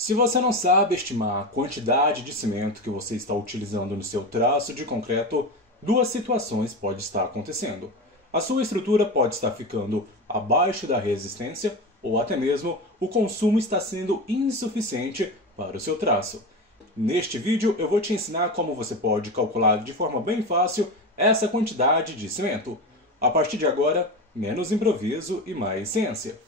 Se você não sabe estimar a quantidade de cimento que você está utilizando no seu traço de concreto, duas situações podem estar acontecendo. A sua estrutura pode estar ficando abaixo da resistência ou até mesmo o consumo está sendo insuficiente para o seu traço. Neste vídeo eu vou te ensinar como você pode calcular de forma bem fácil essa quantidade de cimento. A partir de agora, menos improviso e mais ciência.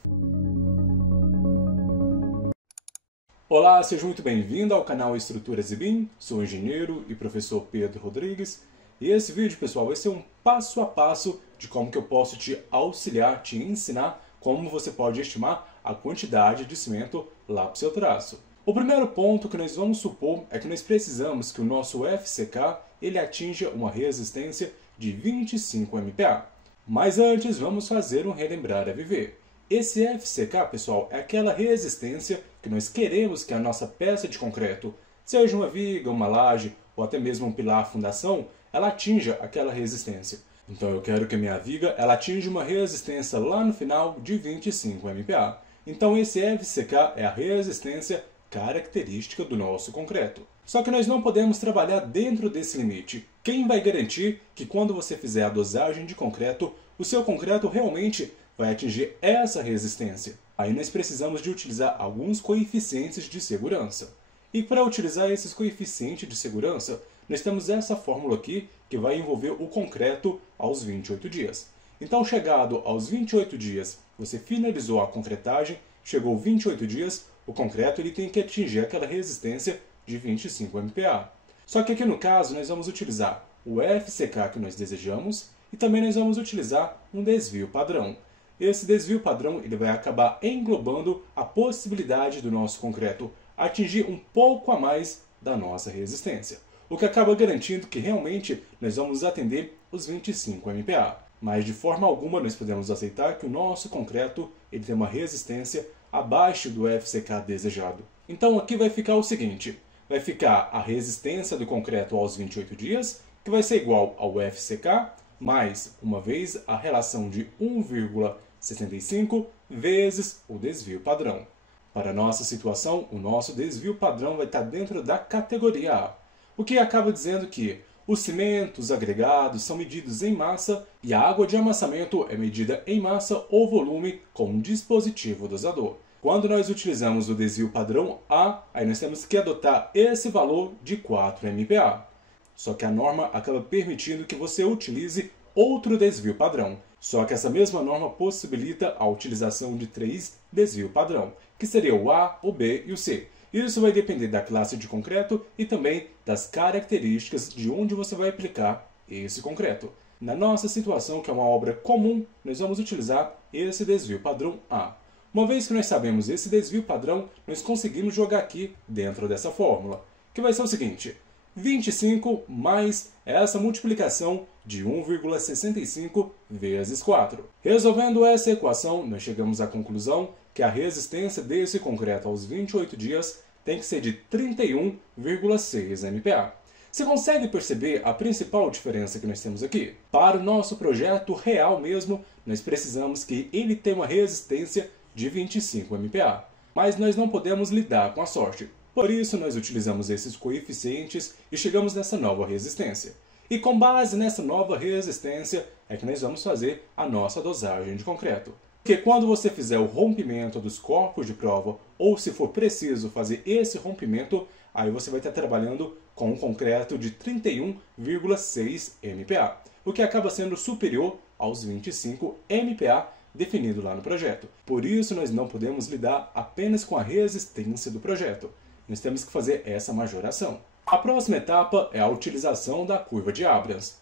Olá, seja muito bem-vindo ao canal Estruturas e BIM. Sou o engenheiro e professor Pedro Rodrigues. E esse vídeo, pessoal, vai ser um passo a passo de como que eu posso te auxiliar, te ensinar como você pode estimar a quantidade de cimento lá para o seu traço. O primeiro ponto que nós vamos supor é que nós precisamos que o nosso FCK ele atinja uma resistência de 25 MPa. Mas antes, vamos fazer um relembrar a viver. Esse FCK, pessoal, é aquela resistência que nós queremos que a nossa peça de concreto, seja uma viga, uma laje ou até mesmo um pilar fundação, ela atinja aquela resistência. Então eu quero que a minha viga ela atinja uma resistência lá no final de 25 MPa. Então esse FCK é a resistência característica do nosso concreto. Só que nós não podemos trabalhar dentro desse limite. Quem vai garantir que quando você fizer a dosagem de concreto, o seu concreto realmente vai atingir essa resistência? Aí nós precisamos de utilizar alguns coeficientes de segurança. E para utilizar esses coeficientes de segurança, nós temos essa fórmula aqui que vai envolver o concreto aos 28 dias. Então, chegado aos 28 dias, você finalizou a concretagem, chegou 28 dias, o concreto ele tem que atingir aquela resistência de 25 MPa. Só que aqui no caso nós vamos utilizar o FCK que nós desejamos e também nós vamos utilizar um desvio padrão. Esse desvio padrão ele vai acabar englobando a possibilidade do nosso concreto atingir um pouco a mais da nossa resistência, o que acaba garantindo que realmente nós vamos atender os 25 MPa. Mas de forma alguma nós podemos aceitar que o nosso concreto ele tem uma resistência abaixo do FCK desejado. Então aqui vai ficar o seguinte, vai ficar a resistência do concreto aos 28 dias, que vai ser igual ao FCK, mais, uma vez, a relação de 1,65 vezes o desvio padrão. Para a nossa situação, o nosso desvio padrão vai estar dentro da categoria A, o que acaba dizendo que os cimentos agregados são medidos em massa e a água de amassamento é medida em massa ou volume com um dispositivo dosador. Quando nós utilizamos o desvio padrão A, aí nós temos que adotar esse valor de 4 MPa. Só que a norma acaba permitindo que você utilize outro desvio padrão. Só que essa mesma norma possibilita a utilização de 3 desvio padrão, que seria o A, o B e o C. Isso vai depender da classe de concreto e também das características de onde você vai aplicar esse concreto. Na nossa situação, que é uma obra comum, nós vamos utilizar esse desvio padrão A. Uma vez que nós sabemos esse desvio padrão, nós conseguimos jogar aqui dentro dessa fórmula, que vai ser o seguinte: 25 mais essa multiplicação de 1,65 vezes 4. Resolvendo essa equação, nós chegamos à conclusão que a resistência desse concreto aos 28 dias tem que ser de 31,6 MPa. Você consegue perceber a principal diferença que nós temos aqui? Para o nosso projeto real mesmo, nós precisamos que ele tenha uma resistência de 25 MPa. Mas nós não podemos lidar com a sorte. Por isso, nós utilizamos esses coeficientes e chegamos nessa nova resistência. E com base nessa nova resistência é que nós vamos fazer a nossa dosagem de concreto. Porque quando você fizer o rompimento dos corpos de prova, ou se for preciso fazer esse rompimento, aí você vai estar trabalhando com um concreto de 31,6 MPa, o que acaba sendo superior aos 25 MPa definido lá no projeto. Por isso nós não podemos lidar apenas com a resistência do projeto. Nós temos que fazer essa majoração. A próxima etapa é a utilização da curva de Abrams.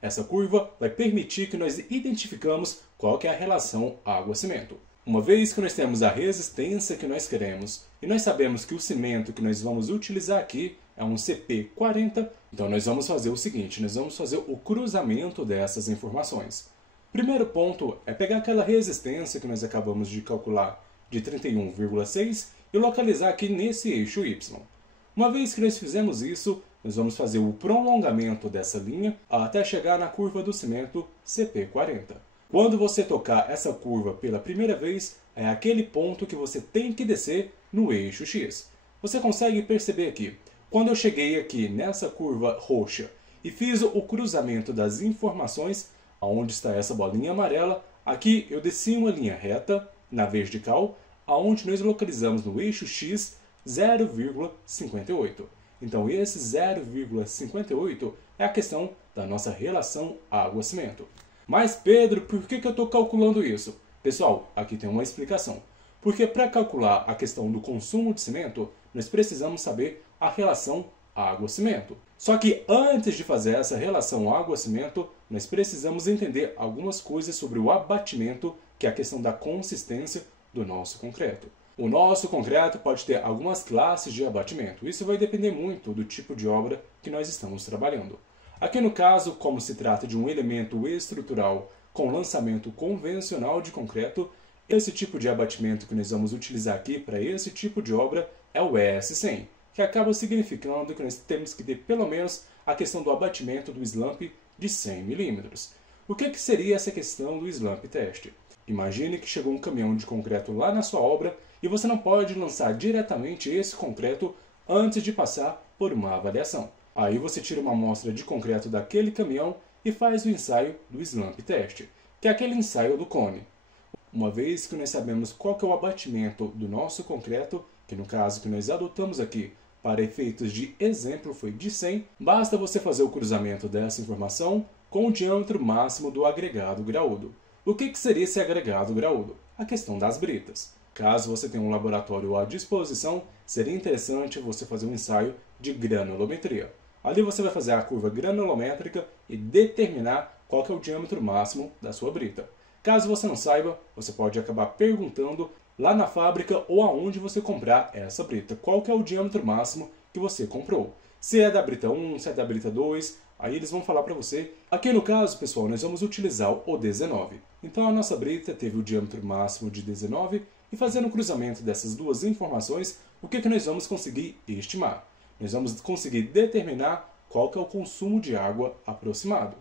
Essa curva vai permitir que nós identificamos qual que é a relação água-cimento. Uma vez que nós temos a resistência que nós queremos e nós sabemos que o cimento que nós vamos utilizar aqui é um CP40, então nós vamos fazer o seguinte, nós vamos fazer o cruzamento dessas informações. Primeiro ponto é pegar aquela resistência que nós acabamos de calcular de 31,6 e localizar aqui nesse eixo Y. Uma vez que nós fizemos isso, nós vamos fazer o prolongamento dessa linha até chegar na curva do cimento CP40. Quando você tocar essa curva pela primeira vez, é aquele ponto que você tem que descer no eixo X. Você consegue perceber aqui, quando eu cheguei aqui nessa curva roxa e fiz o cruzamento das informações, aonde está essa bolinha amarela, aqui eu desci uma linha reta na vertical, aonde nós localizamos no eixo X 0,58. Então esse 0,58 é a questão da nossa relação água-cimento. Mas Pedro, por que eu estou calculando isso? Pessoal, aqui tem uma explicação. Porque para calcular a questão do consumo de cimento, nós precisamos saber a relação água-cimento. Só que antes de fazer essa relação água-cimento, nós precisamos entender algumas coisas sobre o abatimento, que é a questão da consistência do nosso concreto. O nosso concreto pode ter algumas classes de abatimento. Isso vai depender muito do tipo de obra que nós estamos trabalhando. Aqui no caso, como se trata de um elemento estrutural com lançamento convencional de concreto, esse tipo de abatimento que nós vamos utilizar aqui para esse tipo de obra é o ES100, que acaba significando que nós temos que ter pelo menos a questão do abatimento do slump de 100 mm. O que seria essa questão do slump teste? Imagine que chegou um caminhão de concreto lá na sua obra e você não pode lançar diretamente esse concreto antes de passar por uma avaliação. Aí você tira uma amostra de concreto daquele caminhão e faz o ensaio do slump teste, que é aquele ensaio do cone. Uma vez que nós sabemos qual que é o abatimento do nosso concreto, que no caso que nós adotamos aqui para efeitos de exemplo foi de 100, basta você fazer o cruzamento dessa informação com o diâmetro máximo do agregado graúdo. O que seria esse agregado graúdo? A questão das britas. Caso você tenha um laboratório à disposição, seria interessante você fazer um ensaio de granulometria. Ali você vai fazer a curva granulométrica e determinar qual que é o diâmetro máximo da sua brita. Caso você não saiba, você pode acabar perguntando lá na fábrica ou aonde você comprar essa brita. Qual que é o diâmetro máximo que você comprou? Se é da brita 1, se é da brita 2, aí eles vão falar para você. Aqui no caso, pessoal, nós vamos utilizar o 19. Então a nossa brita teve o diâmetro máximo de 19 e fazendo o cruzamento dessas duas informações, o que nós vamos conseguir estimar? Nós vamos conseguir determinar qual que é o consumo de água aproximado.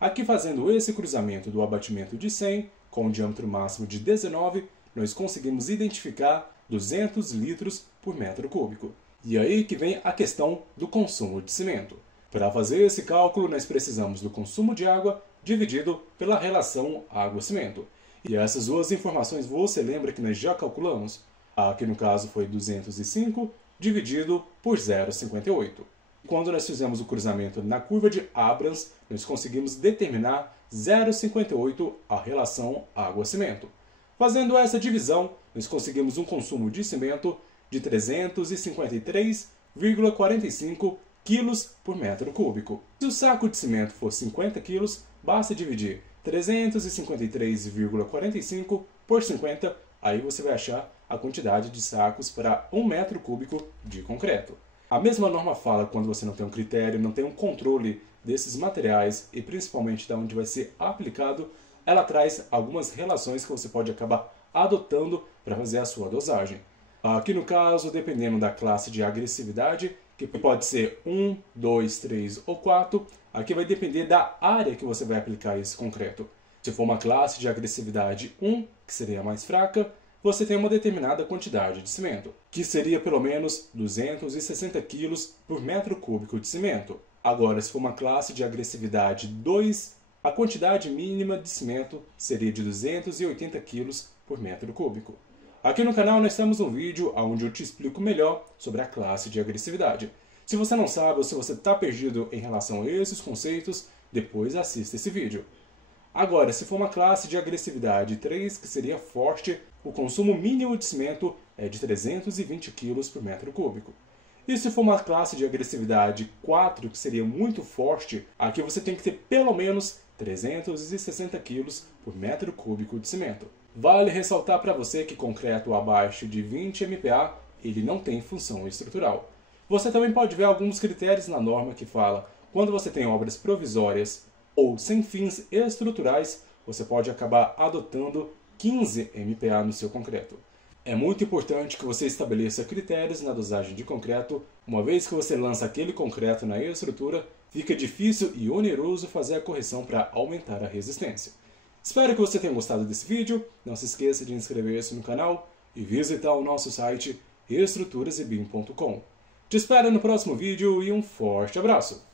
Aqui fazendo esse cruzamento do abatimento de 100 com o diâmetro máximo de 19, nós conseguimos identificar 200 litros por metro cúbico. E aí que vem a questão do consumo de cimento. Para fazer esse cálculo, nós precisamos do consumo de água dividido pela relação água-cimento. E essas duas informações você lembra que nós já calculamos? Aqui no caso foi 205 dividido por 0,58. Quando nós fizemos o cruzamento na curva de Abrams, nós conseguimos determinar 0,58 a relação água-cimento. Fazendo essa divisão, nós conseguimos um consumo de cimento de 353,45 kg por metro cúbico. Se o saco de cimento for 50 kg, basta dividir 353,45 por 50, aí você vai achar a quantidade de sacos para 1 metro cúbico de concreto. A mesma norma fala quando você não tem um critério, não tem um controle desses materiais e principalmente de onde vai ser aplicado, ela traz algumas relações que você pode acabar adotando para fazer a sua dosagem. Aqui no caso, dependendo da classe de agressividade, que pode ser 1, 2, 3 ou 4, aqui vai depender da área que você vai aplicar esse concreto. Se for uma classe de agressividade 1, que seria a mais fraca, você tem uma determinada quantidade de cimento, que seria pelo menos 260 kg por metro cúbico de cimento. Agora, se for uma classe de agressividade 2, a quantidade mínima de cimento seria de 280 kg por metro cúbico. Aqui no canal nós temos um vídeo onde eu te explico melhor sobre a classe de agressividade. Se você não sabe ou se você está perdido em relação a esses conceitos, depois assista esse vídeo. Agora, se for uma classe de agressividade 3, que seria forte, o consumo mínimo de cimento é de 320 kg por metro cúbico. E se for uma classe de agressividade 4, que seria muito forte, aqui você tem que ter pelo menos 360 kg por metro cúbico de cimento. Vale ressaltar para você que concreto abaixo de 20 MPa, ele não tem função estrutural. Você também pode ver alguns critérios na norma que fala quando você tem obras provisórias ou sem fins estruturais, você pode acabar adotando 15 MPa no seu concreto. É muito importante que você estabeleça critérios na dosagem de concreto. Uma vez que você lança aquele concreto na estrutura, fica difícil e oneroso fazer a correção para aumentar a resistência. Espero que você tenha gostado desse vídeo. Não se esqueça de inscrever-se no canal e visitar o nosso site estruturasebim.com. Te espero no próximo vídeo e um forte abraço!